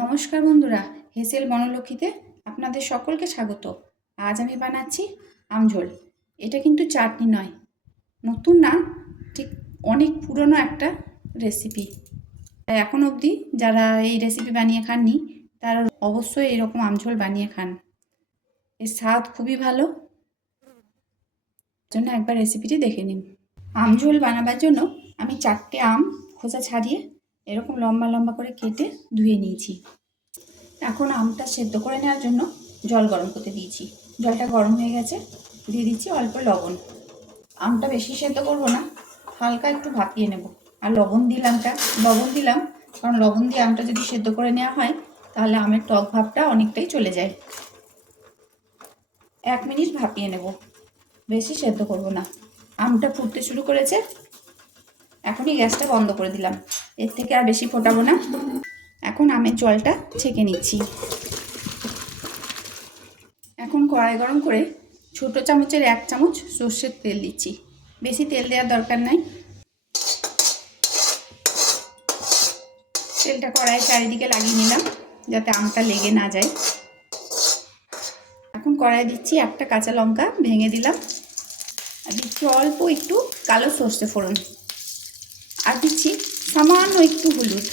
নমস্কার বন্ধুরা, হেসেল বনলক্ষ্মীতে আপনাদের সকলকে স্বাগত। আজ আমি বানাচ্ছি আমঝোল। এটা কিন্তু চাটনি নয়, নতুন না, ঠিক অনেক পুরনো একটা রেসিপি তাই এখন অবধি যারা এই রেসিপি বানিয়ে খাননি, তারা অবশ্যই এরকম আমঝোল বানিয়ে খান। এর স্বাদ খুবই ভালো। জন্য একবার রেসিপিটি দেখে নিন। আমঝোল বানাবার জন্য আমি চারটে আম খোসা ছাড়িয়ে এরকম লম্বা লম্বা করে কেটে ধুয়ে নিয়েছি। এখন আমটা সেদ্ধ করে নেওয়ার জন্য জল গরম করতে দিয়েছি। জলটা গরম হয়ে গেছে, দিয়ে দিচ্ছি অল্প লবণ। আমটা বেশি সেদ্ধ করব না, হালকা একটু ভাপিয়ে নেব। আর লবণ দিলামটা লবণ দিলাম, কারণ লবণ দিয়ে আমটা যদি সেদ্ধ করে নেওয়া হয়, তাহলে আমের টক ভাবটা অনেকটাই চলে যায়। এক মিনিট ভাপিয়ে নেব। বেশি সেদ্ধ করব না। আমটা ফুটতে শুরু করেছে এখনই গ্যাসটা বন্ধ করে দিলাম। এর থেকে আর বেশি ফোটাবো না। এখন আমের জলটা ছেঁকে নিচ্ছি। এখন কড়াই গরম করে ছোটো চামচের এক চামচ সর্ষের তেল দিচ্ছি। বেশি তেল দেওয়ার দরকার নাই। তেলটা কড়াইয়ের চারিদিকে লাগিয়ে নিলাম, যাতে আমটা লেগে না যায়। এখন কড়াই দিচ্ছি একটা কাঁচা লঙ্কা, ভেঙে দিলাম। আর দিচ্ছি অল্প একটু কালো সর্ষে ফোড়ন। আর দিচ্ছি সামান্য একটু হলুদ,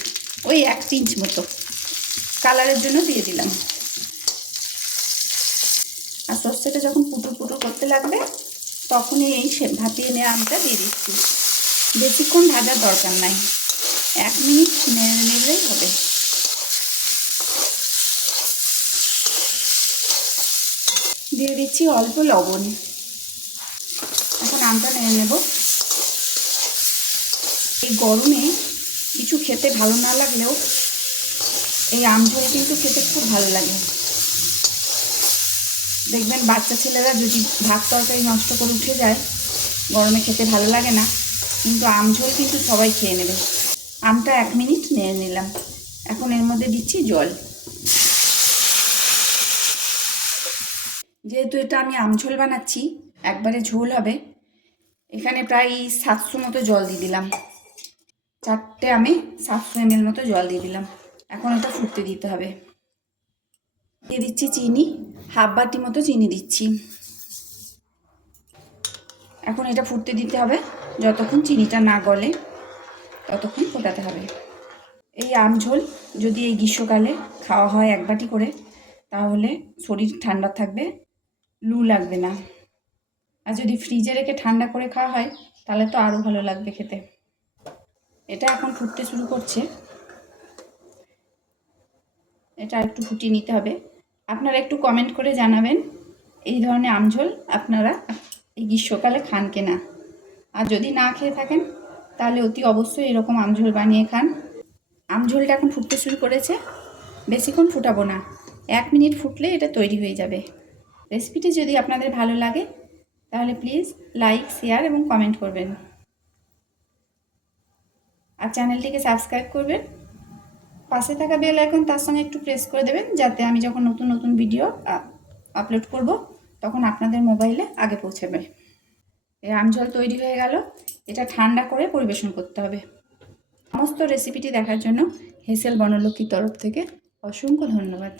ওই এক পিঞ্চ মতো। কালারের জন্য দিয়ে দিলাম। আর সর্ষেটা যখন পুটুর পুটুর করতে লাগবে, তখনই এই ভাপিয়ে নেওয়া আমটা দিয়ে দিচ্ছি। বেশিক্ষণ ভাজার দরকার নাই। এক মিনিট নেড়ে নিলেই হবে। দিয়ে দিচ্ছি অল্প লবণ। এখন আমটা নেড়ে নেব। গরমে কিছু খেতে ভালো না লাগলেও এই আম ঝোল কিন্তু খেতে খুব ভালো লাগে। দেখবেন বাচ্চা ছেলেরা যদি ভাত তরকারি নষ্ট করে উঠে যায়, গরমে খেতে ভালো লাগে না, কিন্তু আম ঝোল কিন্তু সবাই খেয়ে নেবে। আমটা এক মিনিট নিয়ে নিলাম। এখন এর মধ্যে দিচ্ছি জল। যেহেতু এটা আমি আমঝোল বানাচ্ছি, একবারে ঝোল হবে। এখানে প্রায় সাতশো মতো জল দিয়ে দিলাম। চারটে আমি সাতশো এম মতো জল দিয়ে দিলাম। এখন এটা ফুটতে দিতে হবে। দিয়ে দিচ্ছি চিনি, হাফ বাটি মতো চিনি দিচ্ছি। এখন এটা ফুটতে দিতে হবে, যতক্ষণ চিনিটা না গলে ততক্ষণ ফোটাতে হবে। এই আম ঝোল যদি এই গ্রীষ্মকালে খাওয়া হয় এক বাটি করে, তাহলে শরীর ঠান্ডা থাকবে, লু লাগবে না। আর যদি ফ্রিজে রেখে ঠান্ডা করে খাওয়া হয়, তাহলে তো আরও ভালো লাগবে খেতে। এটা এখন ফুটতে শুরু করছে। এটা একটু ফুটিয়ে নিতে হবে। আপনারা একটু কমেন্ট করে জানাবেন, এই ধরনের আমঝোল আপনারা এই গ্রীষ্মকালে খান কেনা। আর যদি না খেয়ে থাকেন, তাহলে অতি অবশ্যই এরকম আমঝোল বানিয়ে খান। আমঝোলটা এখন ফুটতে শুরু করেছে, বেশিক্ষণ ফুটাবো না। এক মিনিট ফুটলে এটা তৈরি হয়ে যাবে। রেসিপিটি যদি আপনাদের ভালো লাগে, তাহলে প্লিজ লাইক শেয়ার এবং কমেন্ট করবেন। আর চ্যানেলটিকে সাবস্ক্রাইব করবেন। পাশে থাকা বেল আইকন তার সঙ্গে একটু প্রেস করে দেবেন, যাতে আমি যখন নতুন নতুন ভিডিও আপলোড করব, তখন আপনাদের মোবাইলে আগে পৌঁছাবে। আমজল তৈরি হয়ে গেল। এটা ঠান্ডা করে পরিবেশন করতে হবে। সমস্ত রেসিপিটি দেখার জন্য হেসেল বনলক্ষ্মীর তরফ থেকে অসংখ্য ধন্যবাদ।